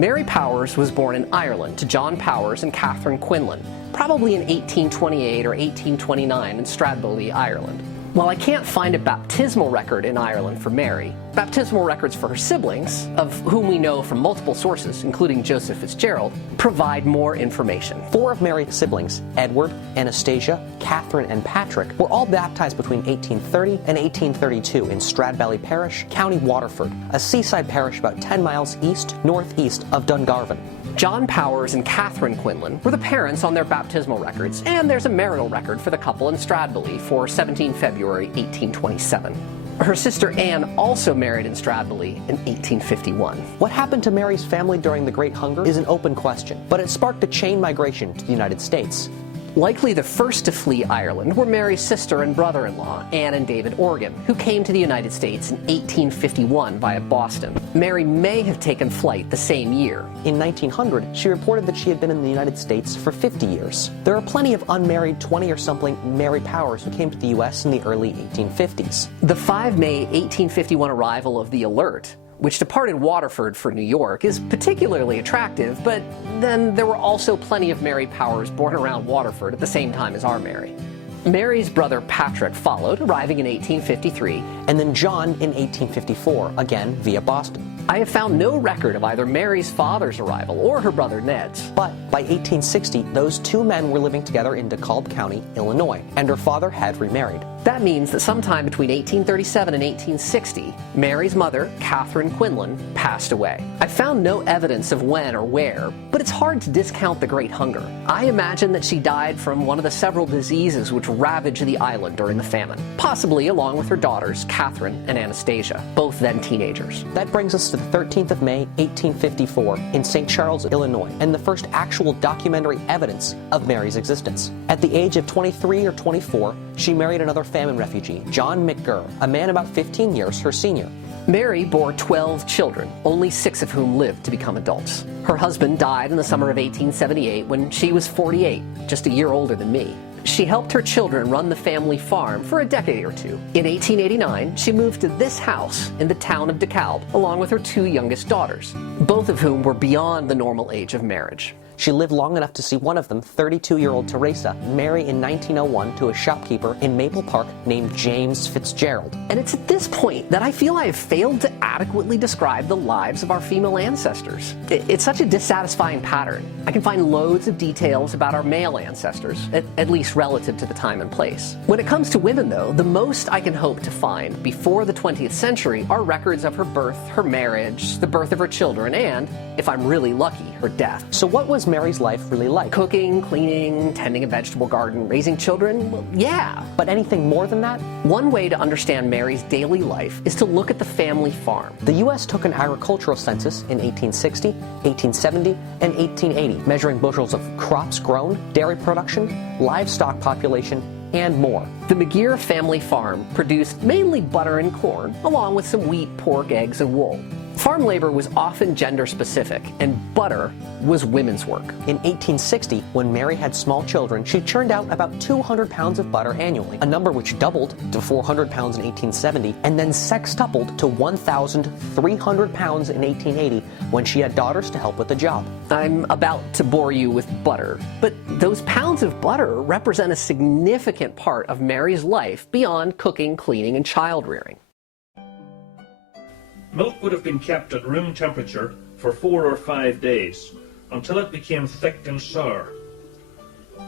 Mary Powers was born in Ireland to John Powers and Catherine Quinlan, probably in 1828 or 1829 in Stradbally, Ireland. While I can't find a baptismal record in Ireland for Mary, baptismal records for her siblings, of whom we know from multiple sources, including Joseph Fitzgerald, provide more information. 4 of Mary's siblings, Edward, Anastasia, Catherine, and Patrick, were all baptized between 1830 and 1832 in Stradbally Parish, County Waterford, a seaside parish about 10 miles east-northeast of Dungarvan. John Powers and Catherine Quinlan were the parents on their baptismal records, and there's a marital record for the couple in Stradbally for 17 February 1827. Her sister Anne also married in Stradbally in 1851. What happened to Mary's family during the Great Hunger is an open question, but it sparked a chain migration to the United States. Likely the first to flee Ireland were Mary's sister and brother-in-law, Anne and David Organ, who came to the United States in 1851 via Boston. Mary may have taken flight the same year. In 1900, she reported that she had been in the United States for 50 years. There are plenty of unmarried 20-or-something Mary Powers who came to the U.S. in the early 1850s. The 5 May 1851 arrival of the Alert, which departed Waterford for New York, is particularly attractive, but then there were also plenty of Mary Powers born around Waterford at the same time as our Mary. Mary's brother Patrick followed, arriving in 1853, and then John in 1854, again via Boston. I have found no record of either Mary's father's arrival or her brother Ned's. But by 1860, those 2 men were living together in DeKalb County, Illinois, and her father had remarried. That means that sometime between 1837 and 1860, Mary's mother, Catherine Quinlan, passed away. I found no evidence of when or where, but it's hard to discount the Great Hunger. I imagine that she died from one of the several diseases which ravaged the island during the famine, possibly along with her daughters, Catherine and Anastasia, both then teenagers. That brings us to the 13th of May, 1854, in St. Charles, Illinois, and the first actual documentary evidence of Mary's existence. At the age of 23 or 24, she married another famine refugee, John McGirr, a man about 15 years her senior. Mary bore 12 children, only 6 of whom lived to become adults. Her husband died in the summer of 1878 when she was 48, just a year older than me. She helped her children run the family farm for a decade or 2. In 1889, she moved to this house in the town of DeKalb, along with her 2 youngest daughters, both of whom were beyond the normal age of marriage. She lived long enough to see one of them, 32-year-old Teresa, marry in 1901 to a shopkeeper in Maple Park named James Fitzgerald. And it's at this point that I feel I have failed to adequately describe the lives of our female ancestors. It's such a dissatisfying pattern. I can find loads of details about our male ancestors, at least relative to the time and place. When it comes to women, though, the most I can hope to find before the 20th century are records of her birth, her marriage, the birth of her children, and, if I'm really lucky, her death. So what was Mary's life really like? Cooking, cleaning, tending a vegetable garden, raising children? Well, yeah. But anything more than that? One way to understand Mary's daily life is to look at the family farm. The U.S. took an agricultural census in 1860, 1870, and 1880, measuring bushels of crops grown, dairy production, livestock population, and more. The McGirr family farm produced mainly butter and corn, along with some wheat, pork, eggs, and wool. Farm labor was often gender-specific, and butter was women's work. In 1860, when Mary had small children, she churned out about 200 pounds of butter annually, a number which doubled to 400 pounds in 1870, and then sextupled to 1,300 pounds in 1880, when she had daughters to help with the job. I'm about to bore you with butter, but those pounds of butter represent a significant part of Mary's life beyond cooking, cleaning, and child-rearing. Milk would have been kept at room temperature for 4 or 5 days, until it became thick and sour.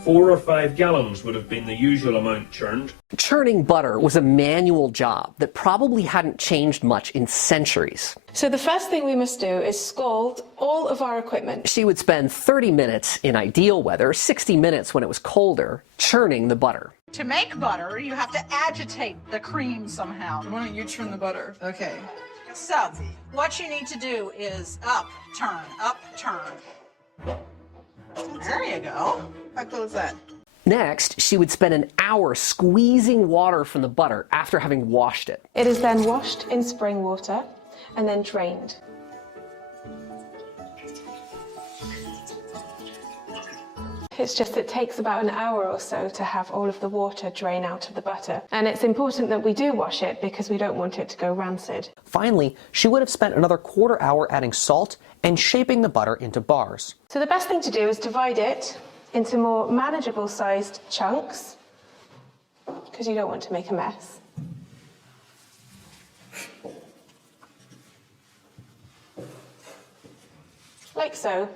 4 or 5 gallons would have been the usual amount churned. Churning butter was a manual job that probably hadn't changed much in centuries. So the first thing we must do is scald all of our equipment. She would spend 30 minutes in ideal weather, 60 minutes when it was colder, churning the butter. To make butter, you have to agitate the cream somehow. Why don't you churn the butter? Okay. So, what you need to do is up, turn, up, turn. There you go. How cool is that? Next, she would spend an hour squeezing water from the butter after having washed it. It is then washed in spring water and then drained. It's just it takes about an hour or so to have all of the water drain out of the butter. And it's important that we do wash it because we don't want it to go rancid. Finally, she would have spent another quarter hour adding salt and shaping the butter into bars. So the best thing to do is divide it into more manageable sized chunks because you don't want to make a mess. Like so.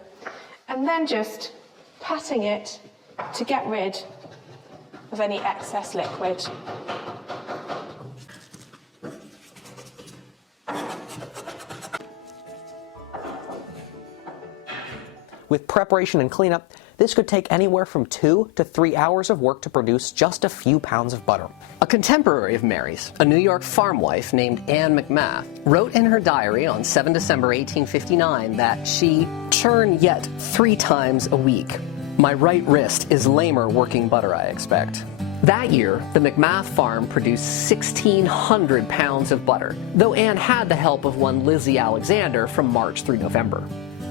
And then just patting it to get rid of any excess liquid. With preparation and cleanup, this could take anywhere from 2 to 3 hours of work to produce just a few pounds of butter. A contemporary of Mary's, a New York farm wife named Anne McMath, wrote in her diary on 7 December 1859 that she churn yet 3 times a week. My right wrist is lamer working butter, I expect. That year, the McMath farm produced 1,600 pounds of butter, though Anne had the help of one Lizzie Alexander from March through November.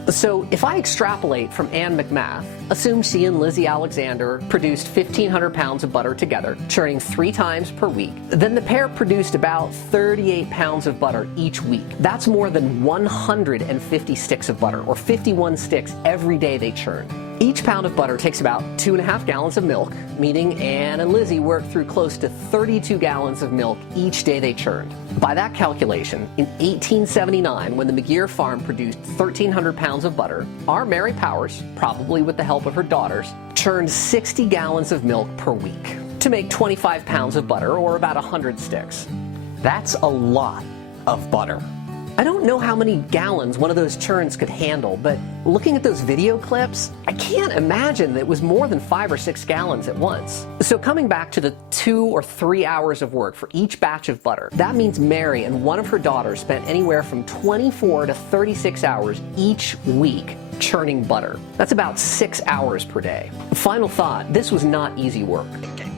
So if I extrapolate from Anne McMath, assume she and Lizzie Alexander produced 1,500 pounds of butter together, churning 3 times per week, then the pair produced about 38 pounds of butter each week. That's more than 150 sticks of butter, or 51 sticks every day they churned. Each pound of butter takes about 2.5 gallons of milk, meaning Anne and Lizzie worked through close to 32 gallons of milk each day they churned. By that calculation, in 1879, when the McGirr farm produced 1,300 pounds of butter, our Mary Powers, probably with the help of her daughters, churned 60 gallons of milk per week to make 25 pounds of butter, or about 100 sticks. That's a lot of butter. I don't know how many gallons one of those churns could handle, but looking at those video clips, I can't imagine that it was more than 5 or 6 gallons at once. So coming back to the 2 or 3 hours of work for each batch of butter, that means Mary and one of her daughters spent anywhere from 24 to 36 hours each week churning butter. That's about 6 hours per day. Final thought, this was not easy work.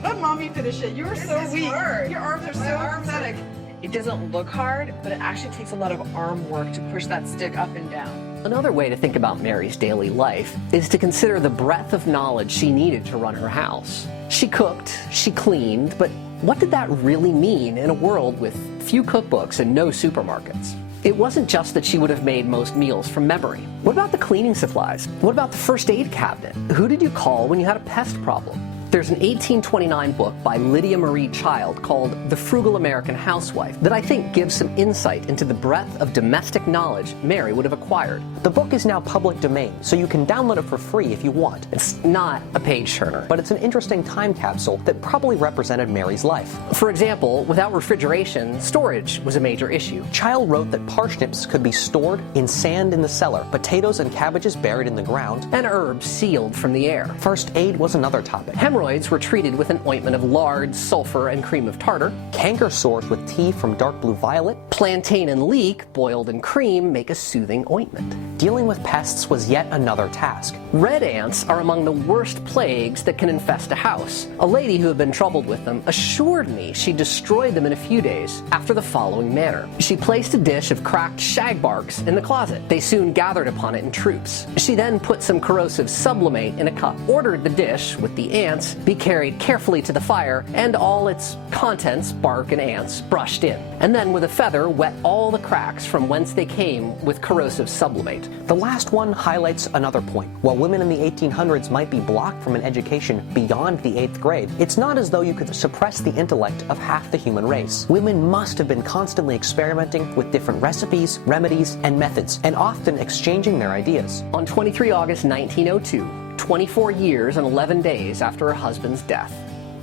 Let mommy finish it. You're so weak. Your arms are so pathetic. It doesn't look hard, but it actually takes a lot of arm work to push that stick up and down. Another way to think about Mary's daily life is to consider the breadth of knowledge she needed to run her house. She cooked, she cleaned, but what did that really mean in a world with few cookbooks and no supermarkets? It wasn't just that she would have made most meals from memory. What about the cleaning supplies? What about the first aid cabinet? Who did you call when you had a pest problem? There's an 1829 book by Lydia Marie Child called The Frugal American Housewife that I think gives some insight into the breadth of domestic knowledge Mary would have acquired. The book is now public domain, so you can download it for free if you want. It's not a page turner, But it's an interesting time capsule that probably represented Mary's life. for example, without refrigeration, storage was a major issue. Child wrote that parsnips could be stored in sand in the cellar, potatoes and cabbages buried in the ground, And herbs sealed from the air. first aid was another topic. Hemorrhoids were treated with an ointment of lard, sulfur, and cream of tartar. Canker sores with tea from dark blue violet. Plantain and leek, boiled in cream, make a soothing ointment. Dealing with pests was yet another task. Red ants are among the worst plagues that can infest a house. A lady who had been troubled with them assured me she destroyed them in a few days after the following manner. She placed a dish of cracked shagbarks in the closet. They soon gathered upon it in troops. She then put some corrosive sublimate in a cup, ordered the dish with the ants be carried carefully to the fire, and all its contents, bark and ants, brushed in. And then with a feather wet all the cracks from whence they came with corrosive sublimate. The last one highlights another point. While women in the 1800s might be blocked from an education beyond the 8th grade, it's not as though you could suppress the intellect of half the human race. Women must have been constantly experimenting with different recipes, remedies, and methods, and often exchanging their ideas. On 23 August 1902, 24 years and 11 days after her husband's death,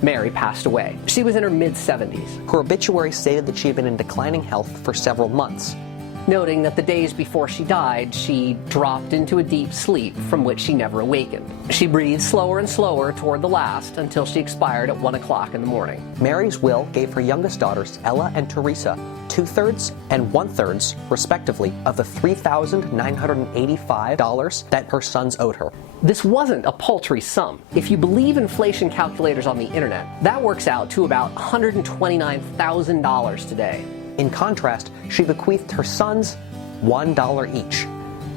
Mary passed away. She was in her mid-70s. Her obituary stated that she had been in declining health for several months, noting that the days before she died, she dropped into a deep sleep from which she never awakened. She breathed slower and slower toward the last until she expired at 1 o'clock in the morning. Mary's will gave her youngest daughters, Ella and Teresa, 2/3 and 1/3, respectively, of the $3,985 that her sons owed her. This wasn't a paltry sum. If you believe inflation calculators on the internet, that works out to about $129,000 today. In contrast, she bequeathed her sons $1 each.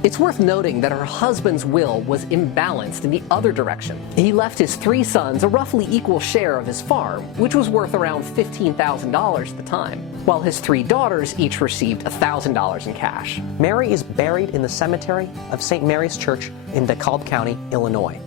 It's worth noting that her husband's will was imbalanced in the other direction. He left his 3 sons a roughly equal share of his farm, which was worth around $15,000 at the time, while his 3 daughters each received $1,000 in cash. Mary is buried in the cemetery of St. Mary's Church in DeKalb County, Illinois.